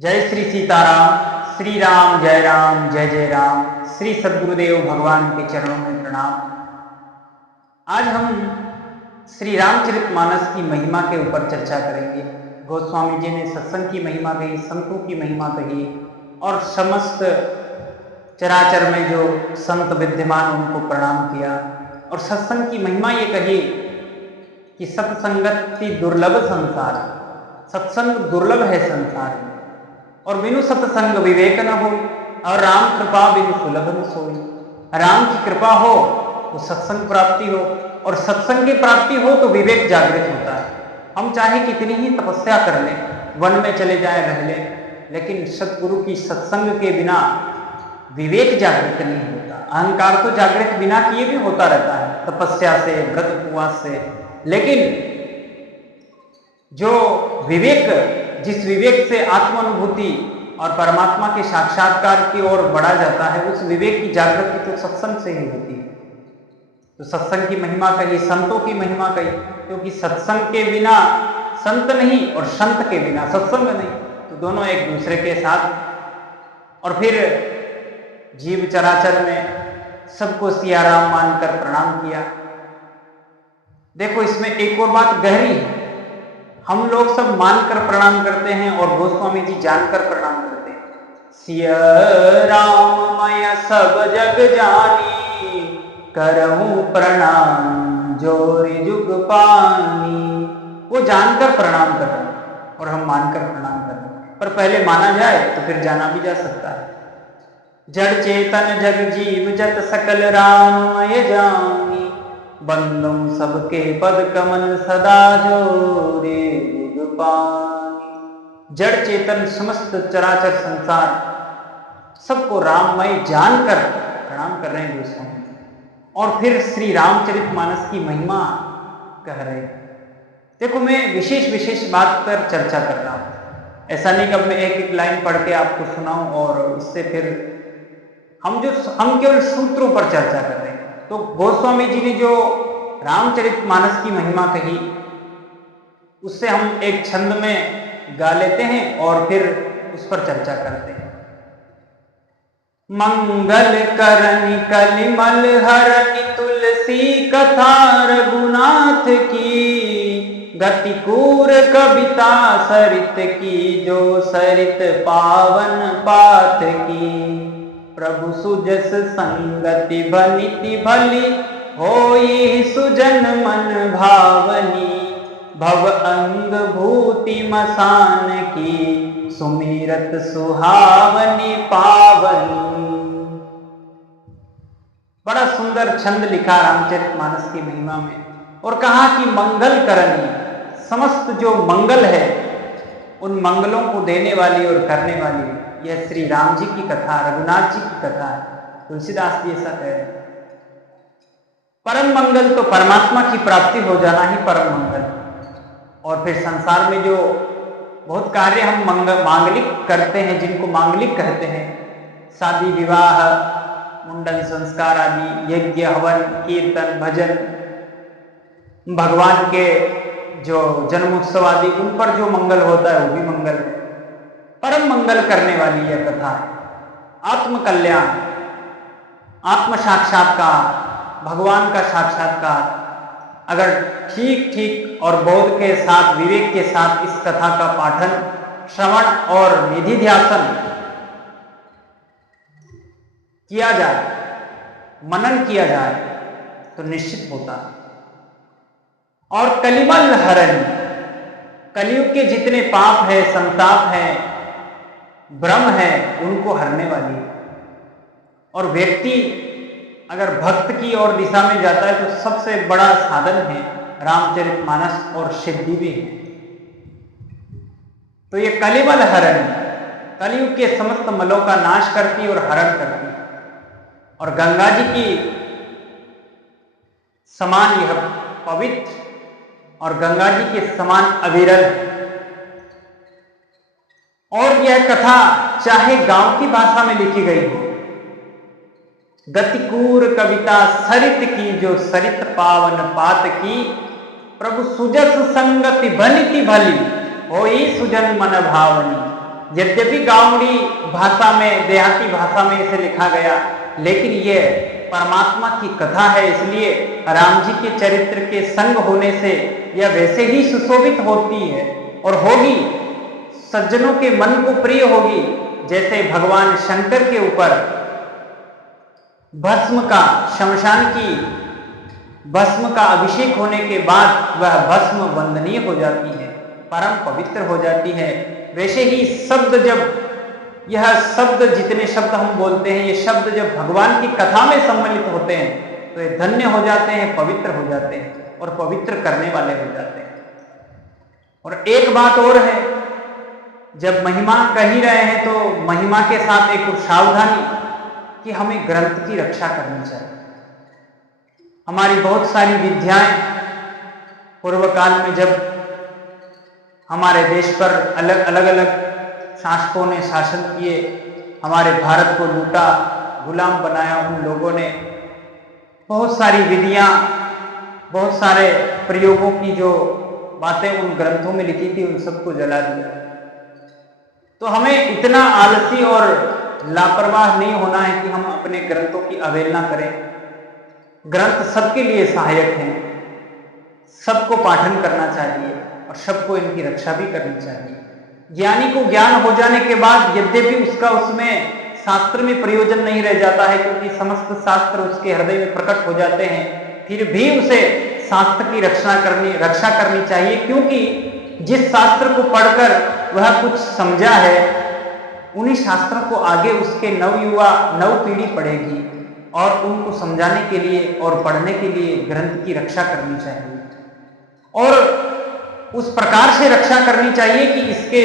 जय श्री सीताराम। श्री राम जय राम जय जय राम। श्री सद्गुरुदेव भगवान के चरणों में प्रणाम। आज हम श्री रामचरितमानस की महिमा के ऊपर चर्चा करेंगे। गोस्वामी जी ने सत्संग की महिमा कही, संतों की महिमा कही और समस्त चराचर में जो संत विद्यमान उनको प्रणाम किया। और सत्संग की महिमा ये कही कि सत्संगति दुर्लभ संसार, सत्संग दुर्लभ है संसार में, और बिनु सत्संग विवेक न हो, और राम कृपा बिनु सुलभ न सोई। राम की कृपा हो तो सत्संग प्राप्ति हो, और सत्संग की प्राप्ति हो तो विवेक जागृत होता है। हम चाहे कितनी ही तपस्या कर लें, वन में चले जाएं, रह लें, लेकिन सतगुरु की सत्संग के बिना विवेक जागृत नहीं होता। अहंकार तो जागृत बिना किए भी होता रहता है, तपस्या से, व्रत उपवास से, लेकिन जो विवेक, जिस विवेक से आत्मानुभूति और परमात्मा के साक्षात्कार की ओर बढ़ा जाता है, उस विवेक की जागृति तो सत्संग से ही होती है। तो सत्संग की महिमा कही, संतों की महिमा कही, क्योंकि सत्संग के बिना संत नहीं और संत के बिना सत्संग नहीं, तो दोनों एक दूसरे के साथ। और फिर जीव चराचर में सबको सियाराम मानकर प्रणाम किया। देखो, इसमें एक और बात गहरी है। हम लोग सब मानकर प्रणाम करते हैं और गोस्वामी जी जानकर प्रणाम करते हैं। सिया राम मैं सब जग जानी, करहूं प्रणाम जोरि जुग पानी। वो जानकर प्रणाम कर रहे हैं और हम मानकर प्रणाम कर रहे हैं, पर पहले माना जाए तो फिर जाना भी जा सकता है। जड़ चेतन जग जीव जत सकल राममय जानी, बंदों सबके पद कमल सदा जोरे जुग पानी। जड़ चेतन समस्त चराचर संसार सबको राममय जानकर प्रणाम कर रहे हैं गोस्वामी जी, और फिर श्री रामचरितमानस की महिमा कह रहे हैं। देखो, मैं विशेष विशेष बात पर चर्चा कर रहा हूं, ऐसा नहीं कि अब मैं एक एक लाइन पढ़ के आपको सुनाऊं और इससे फिर हम केवल सूत्रों पर चर्चा कर रहे हैं। तो गोस्वामी जी ने जो रामचरितमानस की महिमा कही, उससे हम एक छंद में गा लेते हैं और फिर उस पर चर्चा करते हैं। मंगल करनि कलिमल हरनि तुलसी कथा रघुनाथ की, गति कूर कविता सरित की, जो सरित पावन पाथ की। प्रभु सुजस संगति भनिति भली, होई सुजन मन भावनी। भव अंग भूति मसान की, सुमिरत सुहावनी पावनी। बड़ा सुंदर छंद लिखा रामचरितमानस की महिमा में, और कहा कि मंगल करनी, समस्त जो मंगल है उन मंगलों को देने वाली और करने वाली यह श्री राम जी की कथा, रघुनाथ जी की कथा है। तुलसीदास जी ऐसा कह रहे हैं। परम मंगल तो परमात्मा की प्राप्ति हो जाना ही परम मंगल। और फिर संसार में जो बहुत कार्य हम मांगलिक करते हैं, जिनको मांगलिक कहते हैं, शादी विवाह, मुंडन संस्कार आदि, यज्ञ हवन कीर्तन भजन, भगवान के जो जन्मोत्सव आदि, उन पर जो मंगल होता है वो भी मंगल है। परम मंगल करने वाली यह कथा है। आत्म कल्याण, आत्म साक्षात्कार, भगवान का साक्षात्कार अगर ठीक ठीक और बोध के साथ, विवेक के साथ इस कथा का पाठन, श्रवण और निधिध्यासन किया जाए, मनन किया जाए, तो निश्चित होता है। और कलिमल हरण, कलयुग के जितने पाप है, संताप है, भ्रम है, उनको हरने वाली है। और व्यक्ति अगर भक्त की ओर दिशा में जाता है तो सबसे बड़ा साधन है रामचरितमानस, और सिद्धि भी है। तो ये कलिमल हरण, कलयुग के समस्त मलों का नाश करती और हरण करती, और गंगा जी की समान यह पवित्र और गंगा जी के समान अविरल। और यह कथा चाहे गांव की भाषा में लिखी गई हो, गतिकूर कविता सरित की, जो सरित पावन पात की। प्रभु सुजस संगति भनिति भली, होई सुजन मन भावनी। यद्यपि गांवड़ी भाषा में, देहाती भाषा में इसे लिखा गया, लेकिन ये परमात्मा की कथा है, इसलिए राम जी के चरित्र के संग होने से यह वैसे ही सुशोभित होती है और होगी, सज्जनों के मन को प्रिय होगी, जैसे भगवान शंकर के ऊपर भस्म का, शमशान की भस्म का अभिषेक होने के बाद वह भस्म वंदनीय हो जाती है, परम पवित्र हो जाती है। वैसे ही शब्द, जब यह शब्द, जितने शब्द हम बोलते हैं, ये शब्द जब भगवान की कथा में सम्मिलित होते हैं तो ये धन्य हो जाते हैं, पवित्र हो जाते हैं और पवित्र करने वाले हो जाते हैं। और एक बात और है, जब महिमा कह ही रहे हैं तो महिमा के साथ एक सावधानी कि हमें ग्रंथ की रक्षा करनी चाहिए। हमारी बहुत सारी विद्याएं पूर्व काल में जब हमारे देश पर अलग अलग शासकों ने शासन किए, हमारे भारत को लूटा, गुलाम बनाया, उन लोगों ने बहुत सारी विधियां, बहुत सारे प्रयोगों की जो बातें उन ग्रंथों में लिखी थी, उन सबको जला दिया। तो हमें इतना आलसी और लापरवाह नहीं होना है कि हम अपने ग्रंथों की अवहेलना करें। ग्रंथ सबके लिए सहायक हैं, सबको पाठन करना चाहिए और सबको इनकी रक्षा भी करनी चाहिए। ज्ञानी को ज्ञान हो जाने के बाद यद्यपि उसका उसमें शास्त्र में प्रयोजन नहीं रह जाता है, क्योंकि समस्त शास्त्र उसके हृदय में प्रकट हो जाते हैं, फिर भी उसे शास्त्र की रक्षा करनी चाहिए, क्योंकि जिस शास्त्र को पढ़कर वह कुछ समझा है, उन्हीं शास्त्रों को आगे उसके नवयुवा, नव पीढ़ी पढ़ेगी और उनको समझाने के लिए और पढ़ने के लिए ग्रंथ की रक्षा करनी चाहिए। और उस प्रकार से रक्षा करनी चाहिए कि इसके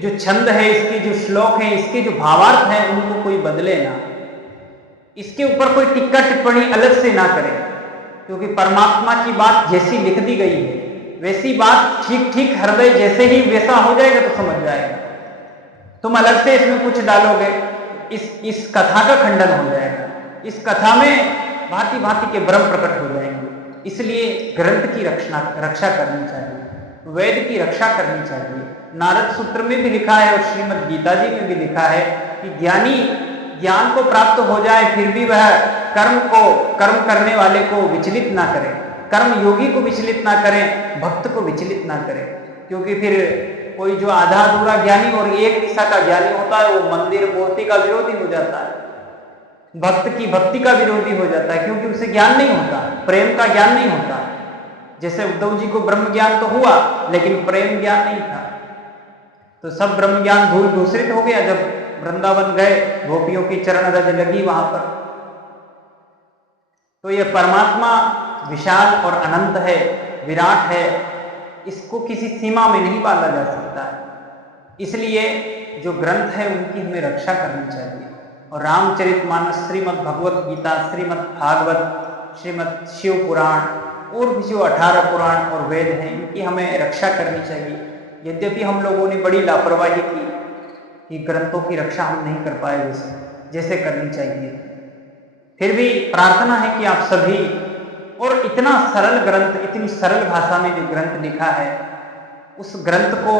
जो छंद है, इसके जो श्लोक हैं, इसके जो भावार्थ हैं, उनको कोई बदले ना, इसके ऊपर कोई टिक्का टिप्पणी अलग से ना करे, क्योंकि परमात्मा की बात जैसी लिख दी गई है वैसी बात ठीक ठीक हृदय जैसे ही वैसा हो जाएगा तो समझ जाएगा। तुम अलग से इसमें कुछ डालोगे, इस कथा का खंडन हो जाएगा, इस कथा में भांति भांति के भ्रम प्रकट हो जाएंगे। इसलिए ग्रंथ की रक्षा करनी चाहिए, वेद की रक्षा करनी चाहिए। नारद सूत्र में भी लिखा है और श्रीमद् गीता जी में भी लिखा है कि ज्ञानी ज्ञान को प्राप्त हो जाए फिर भी वह कर्म करने वाले को विचलित ना करे, कर्म योगी को विचलित ना करें, भक्त को विचलित ना करें। क्योंकि फिर कोई जो आधा अधूरा ज्ञानी और एक दिशा का ज्ञानी होता है, वो मंदिर मूर्ति का विरोधी हो जाता है, भक्त की भक्ति का विरोधी हो जाता है, क्योंकि उसे ज्ञान नहीं होता, प्रेम का ज्ञान नहीं होता। जैसे उद्धव जी को ब्रह्म ज्ञान तो हुआ लेकिन प्रेम ज्ञान नहीं था, तो सब ब्रह्म ज्ञान धूल दूषित हो गया। जब वृंदावन गए, गोपियों की चरण रज लगी वहां पर, तो यह परमात्मा विशाल और अनंत है, विराट है, इसको किसी सीमा में नहीं बांधा जा सकता है। इसलिए जो ग्रंथ है उनकी हमें रक्षा करनी चाहिए। और रामचरितमानस, श्रीमद् भगवत गीता, श्रीमद् भागवत, श्रीमद् शिव पुराण और भी जो 18 पुराण और वेद हैं, इनकी हमें रक्षा करनी चाहिए। यद्यपि हम लोगों ने बड़ी लापरवाही की कि ग्रंथों की रक्षा हम नहीं कर पाए जैसे करनी चाहिए, फिर भी प्रार्थना है कि आप सभी, और इतना सरल ग्रंथ, इतनी सरल भाषा में जो ग्रंथ लिखा है, उस ग्रंथ को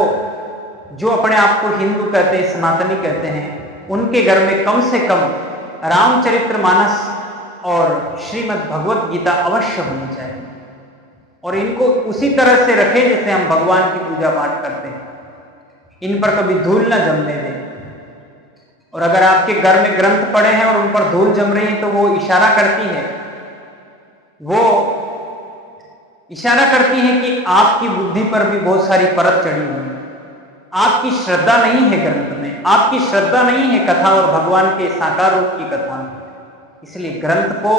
जो अपने आप को हिंदू कहते हैं, सनातनी कहते हैं, उनके घर में कम से कम रामचरितमानस और श्रीमद् भगवत गीता अवश्य होनी चाहिए, और इनको उसी तरह से रखें जैसे हम भगवान की पूजा पाठ करते हैं। इन पर कभी धूल न जमने दें। और अगर आपके घर में ग्रंथ पड़े हैं और उन पर धूल जम रही है, तो वो इशारा करती है कि आपकी बुद्धि पर भी बहुत सारी परत चढ़ी हुई है, आपकी श्रद्धा नहीं है ग्रंथ में, आपकी श्रद्धा नहीं है कथा और भगवान के साकार रूप की कथा में। इसलिए ग्रंथ को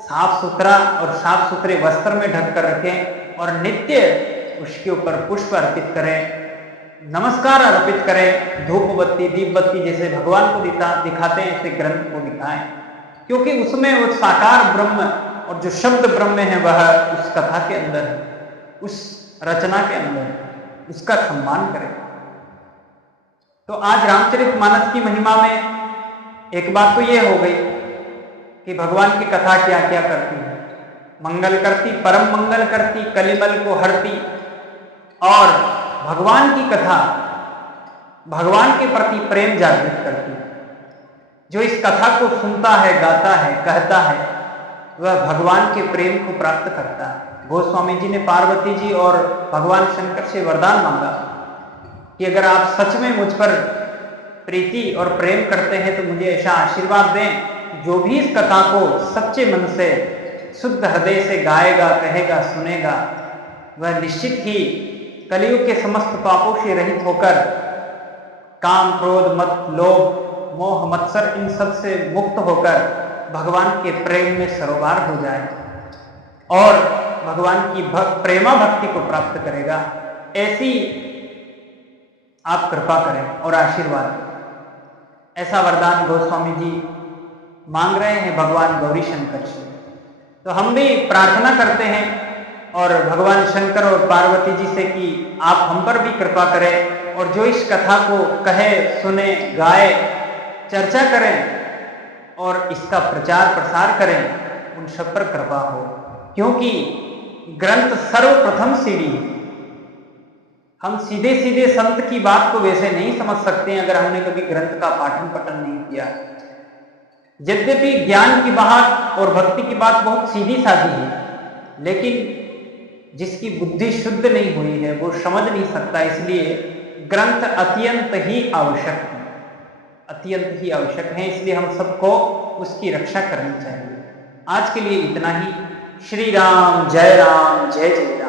साफ सुथरा और साफ सुथरे वस्त्र में ढककर रखें और नित्य उसके ऊपर पुष्प अर्पित करें, नमस्कार अर्पित करें, धूप बत्ती, दीप बत्ती जैसे भगवान को दिखाते हैं, ऐसे ग्रंथ को दिखाएं, क्योंकि उसमें वो साकार ब्रह्म और जो शब्द ब्रह्म है वह उस कथा के अंदर है, उस रचना के अंदर है, उसका सम्मान करें। तो आज रामचरितमानस की महिमा में एक बात तो ये हो गई कि भगवान की कथा क्या क्या करती है। मंगल करती, परम मंगल करती, कलिमल को हरती, और भगवान की कथा भगवान के प्रति प्रेम जागृत करती है। जो इस कथा को सुनता है, गाता है, कहता है, वह भगवान के प्रेम को प्राप्त करता है। गोस्वामी जी ने पार्वती जी और भगवान शंकर से वरदान मांगा कि अगर आप सच में मुझ पर प्रीति और प्रेम करते हैं तो मुझे ऐसा आशीर्वाद दें, जो भी इस कथा को सच्चे मन से, शुद्ध हृदय से गाएगा, कहेगा, सुनेगा, वह निश्चित ही कलयुग के समस्त पापों से रहित होकर काम, क्रोध, मत, लोभ, मोह, मत्सर इन सब से मुक्त होकर भगवान के प्रेम में सरोवर हो जाए और भगवान की प्रेमा भक्ति को प्राप्त करेगा। ऐसी आप कृपा करें और आशीर्वाद दें। ऐसा वरदान गोस्वामी जी मांग रहे हैं भगवान गौरी शंकर से। तो हम भी प्रार्थना करते हैं और भगवान शंकर और पार्वती जी से कि आप हम पर भी कृपा करें और जो इस कथा को कहे, सुने, गाए, चर्चा करें और इसका प्रचार प्रसार करें, उन सब पर कृपा हो। क्योंकि ग्रंथ सर्वप्रथम सीढ़ी है। हम सीधे सीधे संत की बात को वैसे नहीं समझ सकते हैं अगर हमने कभी ग्रंथ का पाठन पठन नहीं किया। यद्यपि ज्ञान की बात और भक्ति की बात बहुत सीधी सादी है, लेकिन जिसकी बुद्धि शुद्ध नहीं हुई है वो समझ नहीं सकता। इसलिए ग्रंथ अत्यंत ही आवश्यक है, अत्यंत ही आवश्यक है। इसलिए हम सबको उसकी रक्षा करनी चाहिए। आज के लिए इतना ही। श्री राम, जय जय राम।